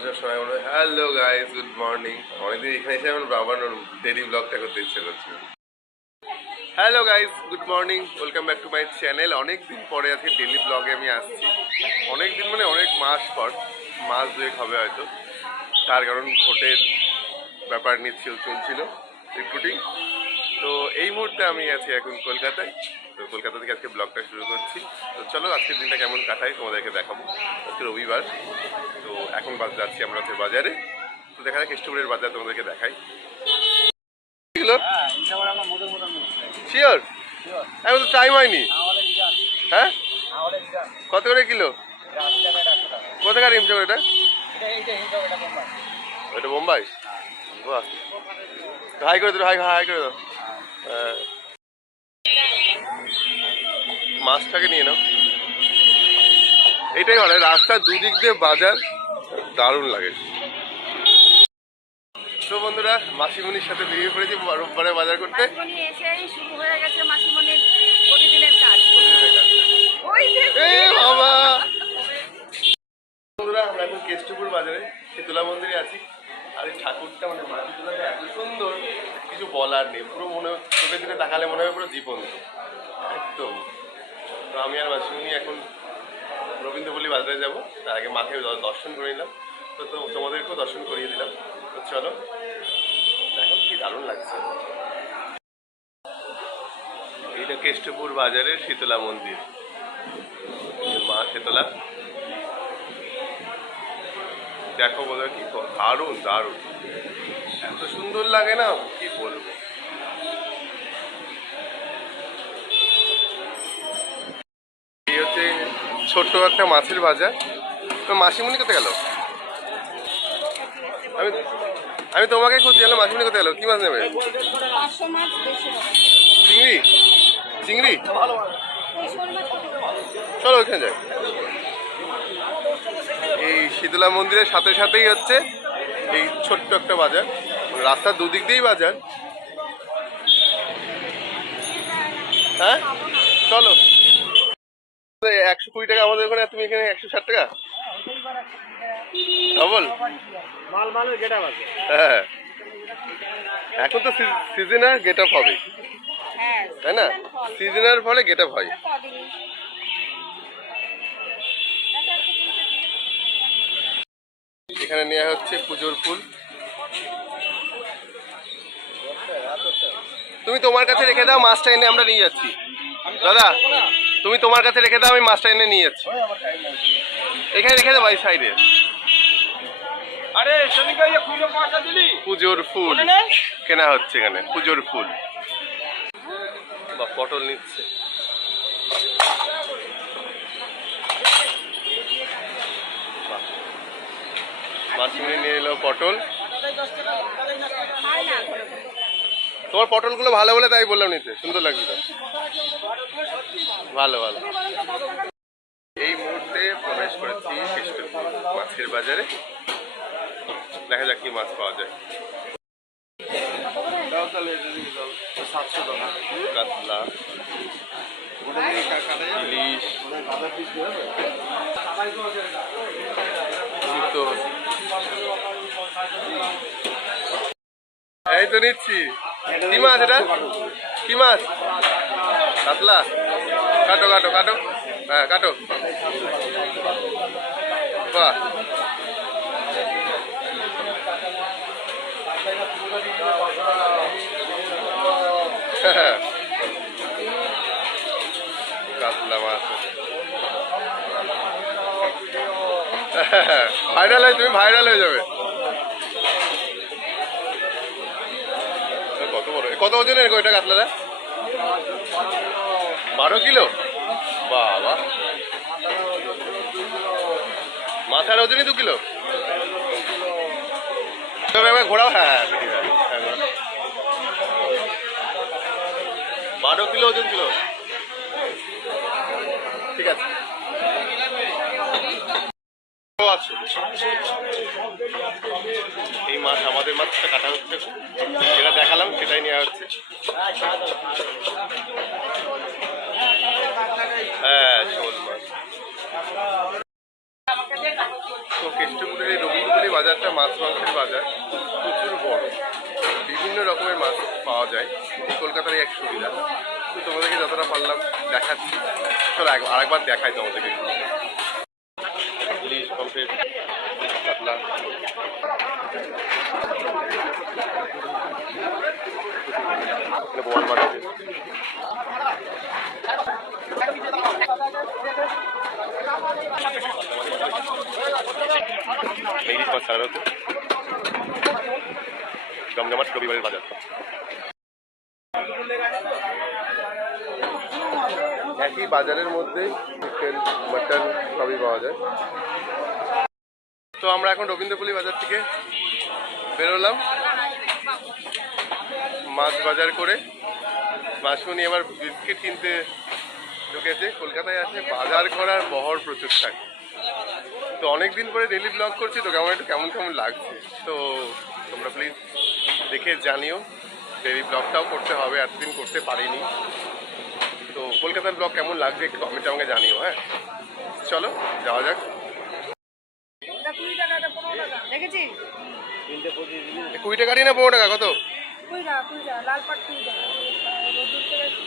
Hello guys, good morning. অনেকদিন এখানে এসে আমার বাবার ডেলি ব্লগটা করতে ইচ্ছে করছিল। Hello guys, good morning, welcome back to my channel. অনেকদিন পরে আজকে ডেলি ব্লগে আমি আসছি। অনেকদিন মানে অনেক মাস পর, মাস দুয়েক হবে হয়তো। তার কারণ ভোটের ব্যাপার নিয়ে চলছিল রিক্রুটিং। তো এই মুহূর্তে আমি আছি এখন কলকাতায়। তো কলকাতা থেকে আজকে ব্লগটা শুরু করছি। তো চলো আজকের দিনটা কেমন কাটাই তোমাদেরকে দেখাবো। আজকে রবিবার। তো এখন যাচ্ছি আমরা হচ্ছে বাজারে। তো দেখা যাক কেষ্টপুরের বাজার তোমাদেরকে দেখাই। শিওর? এখন তো টাইম হয়নি। হ্যাঁ, কত করে কিলো? কোথাকার হিমসাগর এটা? ওটা বোম্বাই। বাহ, হাই করে দাও, হাই করে দাও। মাছটাকে নিয়ে নাও। এটাই ভালো, রাস্তার দুদিক দিয়ে বাজার, দারুণ লাগে। তো বন্ধুরা, মাসিমণির সাথে বেরিয়ে পড়েছি রোববারে বাজার করতে। শুরু হয়ে গেছে মাসিমণির প্রতিদিনের কাজ। বাবা বন্ধুরা, আমরা এখন কেষ্টপুর বাজারে শীতলা মন্দিরে আছি। আর এই ঠাকুরটা মানে মাটি তোলাটা এত সুন্দর, কিছু বলার নেই। পুরো মনে চোখের দিকে তাকালে মনে হয় পুরো জীবন্ত একদম। তো আমি আর মাসিমণি এখন রবীন্দ্রপল্লী বাজারে যাব। তার আগে মাকে দর্শন করে নিলাম। তো তোমাদেরকেও দর্শন করিয়ে দিলাম। তো চলো, এখন কি দারুণ লাগছে। এইটা কেষ্টপুর বাজারের শীতলা মন্দির, মা শীতলা। দেখো বোধ কি দারুণ দারুণ, এত সুন্দর লাগে না, কি বলবো। এই হচ্ছে ছোট্ট একটা মাছের বাজার। তো মাসিমণি কোথায় গেল? আমি আমি তোমাকে খুঁজছি। গেল মাসিমণি কোথায় গেল? কি মাছ নেবে? চিংড়ি? চিংড়ি? চলো ওইখানে যাই। এই শীতলা মন্দিরের সাথে সাথেই হচ্ছে এই ছোট্ট একটা বাজার, রাস্তার দুদিক দিয়েই বাজার। হ্যাঁ চলো। 120 টাকা আমাদের ওখানে, তুমি এখানে 160 টাকা ডবল। হ্যাঁ, এখন তো সিজনাল গেট আপ হবে, তাই না? সিজনাল ফলে গেট আপ হয়। এখানে নেওয়া হচ্ছে পুজোর ফুল। তুমি তোমার কাছে রেখে দাও, মাছটা এনে আমরা নিয়ে যাচ্ছি। দাদা, তুমি তোমার কাছে রেখে দাও, আমি মাছটা এনে নিয়ে যাচ্ছি। এখানে রেখে দাও, এই সাইডে। পুজোর ফুল কেনা হচ্ছে এখানে, পুজোর ফুল। বা পটল নিচ্ছে। মাসিমণি নিয়ে এলো পটল। তোমার পটলগুলো ভালো বলে তাই বললাম নিতে, সুন্দর লাগছে। ভালো ভালো। এই মুহূর্তে প্রবেশ করেছি কেষ্টপুর মাছের বাজারে। দেখা যাক কি মাছ পাওয়া যায়। কাতলা, ইলিশ, এই তো নিচ্ছি। কি মাছ এটা? কি মাছ? কাতলা। কাটো কাটো কাটো, হ্যাঁ কাটো। বাহ, কাতলা মাছ ভাইরাল হয়, তুমি ভাইরাল হয়ে যাবে। কত বড়, কত ওজনের ওইটা কাতলাটা? 12 কিলো। বাবা, মাথার ওজনই 2 কিলো। ঘোরাও। হ্যাঁ 12 কিলো ওজন ছিল। ঠিক আছে। এই মাছ, আমাদের মাছটা কাটা হচ্ছে, যেটা দেখালাম সেটাই নেওয়া হচ্ছে। হ্যাঁ, শোল মাছ। তো কেষ্টপুরের এই রবীন্দ্রপল্লী মাছ মাংসের বাজার, প্রচুর বড়, বিভিন্ন রকমের মাছ পাওয়া যায়। এই কলকাতারই এক সুবিধা। তো তোমাদেরকে যতটা পারলাম দেখাচ্ছি। চলো আরেকবার দেখাই তোমাদেরকে। ইলিশ, পমফ্রেট, কাতলা, বোয়াল মাছ আছে। ইলিশ মাছ ছাড়া হচ্ছে জমজমাট রবিবারের বাজার। একই বাজারের মধ্যেই চিকেন, মাটন সবই পাওয়া যায়। তো আমরা এখন রবীন্দ্রপল্লী বাজার থেকে বেরোলাম মাছ বাজার করে। মাসুনি আবার বিস্কিট কিনতে ঢুকেছে। কলকাতায় আসে বাজার করার বহর প্রচুর থাকে। তো অনেকদিন পরে ডেইলি ব্লগ করছি, তো কেমন কেমন লাগছে তো তোমরা প্লিজ দেখে জানিও। ডেইলি ব্লগটাও করতে হবে, এতদিন করতে পারিনি। তো কলকাতার ব্লগ কেমন লাগছে একটু কমেন্টে আমাকে জানিও। হ্যাঁ, চলো যাওয়া যাক। 20 টাকা, 15 টাকা দেখেছি। 20 টাকা না 15 টাকা কত? 20 টাকা, 20 টাকা, লাল পাট 20 টাকা। রোদ্দুর থেকে আসছে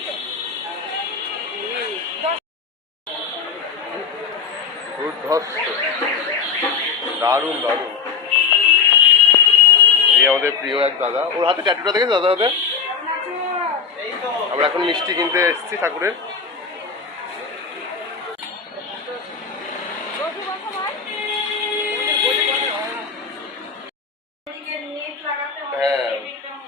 তো। দারুণ দারুণ। এই আমাদের প্রিয় এক দাদা, ওর হাতে ট্যাটুটা দেখেছে দাদা হাতে। আমরা এখন মিষ্টি কিনতে এসেছি ঠাকুরের। হ্যাঁ,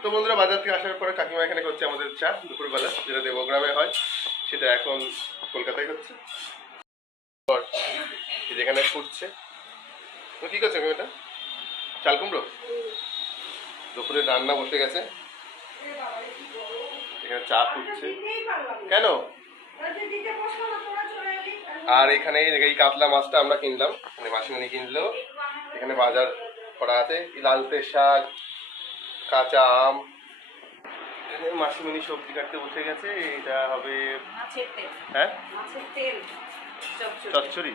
তো বন্ধুরা বাজার থেকে আসার পরে কাকিমা এখানে করছে আমাদের চা দুপুরবেলা, যেটা দেবগ্রামে হয় সেটা এখন কলকাতায় হচ্ছে। যেখানে ফুটছে, তো কি করছে এটা চাল কুমড়ো। দুপুরে রান্না বসে গেছে, এখানে চা ফুটছে। কেন? আর এখানে এই কাতলা মাছটা আমরা কিনলাম, মানে মাসিমণি কিনলো। এখানে বাজার করা আছে লালতে শাক, কাঁচা আম। এখানে মাসিমণি সবজি কাটতে বসে গেছে। এটা হবে মাছের তেল। হ্যাঁ, মাছের তেল চচ্চড়ি।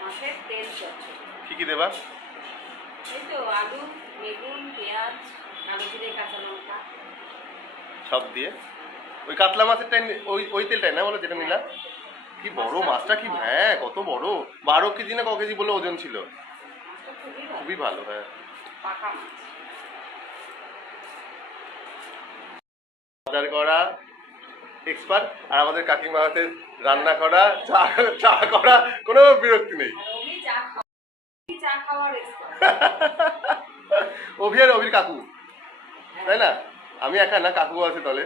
মাছের তেল চচ্চড়ি। কি কি দেবা? এই তো আলু, বেগুন, পেঁয়াজ, কালো জিরে, কাঁচা লঙ্কা সব দিয়ে। ওই কাতলা মাছেরটাই ওই তেলটাই না বলো যেটা নিলাম। কি বড় মাছটা, কি হ্যাঁ কত বড়, 12 কেজি না ক কেজি বলে ওজন ছিল। খুবই ভালো। হ্যাঁ, পাকা মাছ। বাজার করা এক্সপার্ট, আর আমাদের কাকিমা হাতে রান্না করা, চা করা, কোনো বিরক্তি নেই। চা খাওয়ার এক্সপার্ট। অভি আর অভির কাকু, তাই না? আমি একা না, কাকু আছে দলে।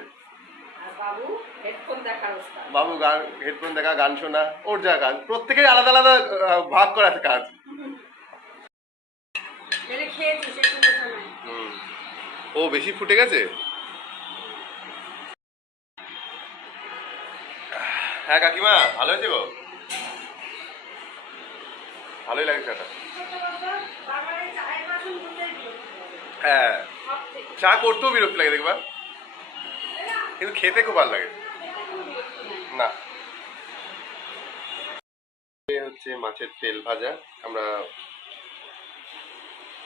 বাবু হেডফোন দেখার ওস্তাদ। বাবু গান, হেডফোন দেখা, গান শোনা, ওর যা কাজ। প্রত্যেকের আলাদা আলাদা ভাগ করা আছে কাজ। খেয়েছি সেটা বোঝা নাই। ও বেশি ফুটে গেছে। হ্যাঁ কাকিমা, ভালো হয়েছে গো, ভালোই লাগে চাটা। হ্যাঁ, চা করতেও বিরক্তি লাগে দেখবা, কিন্তু খেতে খুব ভালো লাগে। না, হচ্ছে মাছের তেল ভাজা। আমরা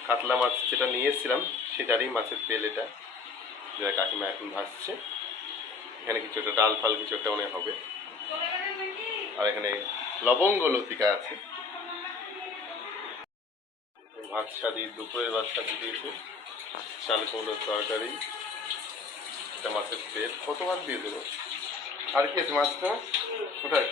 কাতলা মাছ যেটা নিয়ে এসেছিলাম সেটারই মাছের তেল এটা, যেটা কাকিমা এখন ভাজছে। এখানে কিছু একটা ডাল ফাল কিছু একটা মনে হবে। আর এখানে লবঙ্গ লতিকা আছে। ভাত সাদি, দুপুরের ভাত সাদি দিয়েছে, চাল কুমড়োর তরকারি, একটা মাছের তেল। কত ভাত দিয়ে দেবো? আর কি আছে? মাছটা কোথায়?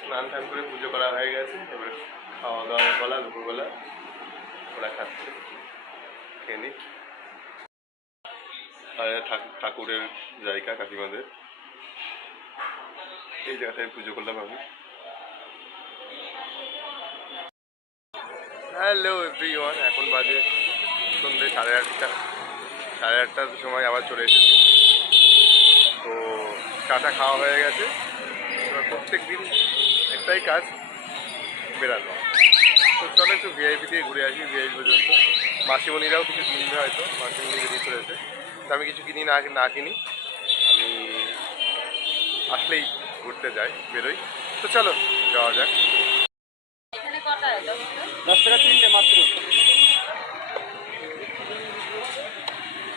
স্নান টান করে পুজো করা হয়ে গেছে, এবার খাওয়া দাওয়া বেলা, দুপুরবেলা ওরা খাচ্ছে, খেয়ে নি। আর ঠাকুরের জায়গা কাকিমাদের, এই জায়গাটায় পুজো করলাম আমি। হ্যালো এভরিওয়ান, এখন বাজে সন্ধ্যে 8:30। 8:30টার সময় আবার চলে এসেছি। তো চাটা খাওয়া হয়ে গেছে। এবার প্রত্যেক দিন একটাই কাজ, বেরানো। তো চলো একটু ভিআইপি দিয়ে ঘুরে আসি, ভিআইপি পর্যন্ত। মাসিমণিরাও কিছু কিনবে হয়তো, মাসিমণি বেরিয়ে চলেছে। তো আমি কিছু কিনি না কিনি, আমি আসলেই ঘুরতে যাই, বেরোই। তো চলো যাওয়া যাক। এখানে কটায় 10টা? 10 টাকা 3টে মাত্র।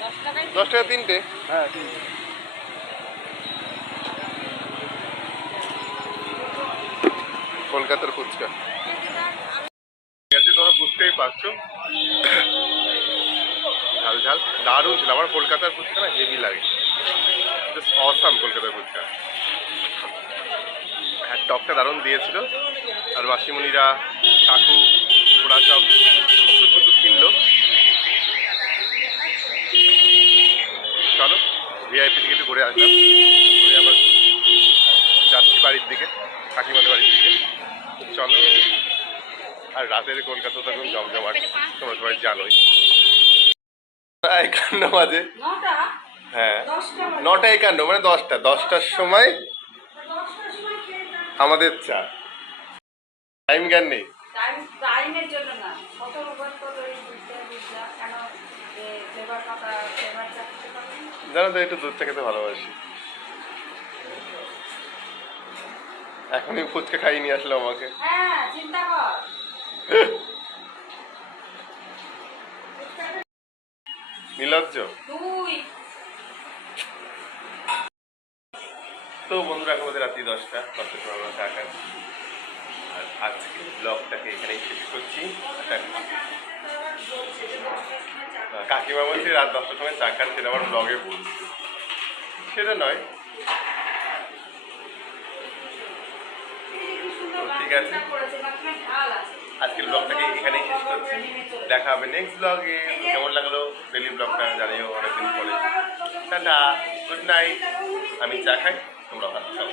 10 টাকায় 10 টাকা 3টে। হ্যাঁ 3টে। কলকাতার ফুচকা। ঠিক আছে, তোমরা বুঝতেই পারছো, ঝাল ঝাল দারুণ ছিল। আমার কলকাতার ফুচকা না হেভি লাগে, জাস্ট অসাম কলকাতার ফুচকা। হ্যাঁ, টকটা দারুণ দিয়েছিল। আর মাসিমণিরা, কাকু, ওরা সব ওষুধ ফষুধ কিনলো। চলো ভিআইপি থেকে একটু ঘুরে আসলাম, ঘুরে আবার যাচ্ছি বাড়ির দিকে, কাকিমাদের বাড়ির দিকে। তো চলো। আর রাতের কলকাতা তখন জমজমাট, তোমরা সবাই জানোই। 51 বাজে। 9টা? হ্যাঁ, 10টা বাজে। 9টা 51 মানে 10টার সময় 10টার সময় খেয়ে যাবে। আমাদের চা। টাইম জ্ঞান নেই। টাইমের জন্য না, কত রকম করে বুঝলা কেন ফ্লেভার পাতা ফ্লেভার চা খেতে পারবেন। জানো তো, একটু দুধ চা খেতে ভালোবাসি। এখনই ফুচকা খাইয়ে নিয়ে আসলো আমাকে। হ্যাঁ, চিন্তা কর। নির্লজ্জ। তুই তো বন্ধুরা, এখন আমাদের রাত্রি 10টার সময় আমরা চা খাচ্ছি। আর আজকে ব্লগটাকে এখানেই শেষ করছি। কাকিমা বলছে রাত 10টার সময় চা খান, সেটা আমার ব্লগে বলছি, সেটা নয়। তো ঠিক আছে, আজকের ব্লগটাকে এখানেই শেষ করছি। দেখা হবে নেক্সট ব্লগে। কেমন লাগলো ডেলি ব্লগটা জানিও অনেকদিন পরে। Tata, good night. আমি চা খাই, তোমরা ভাত খাও।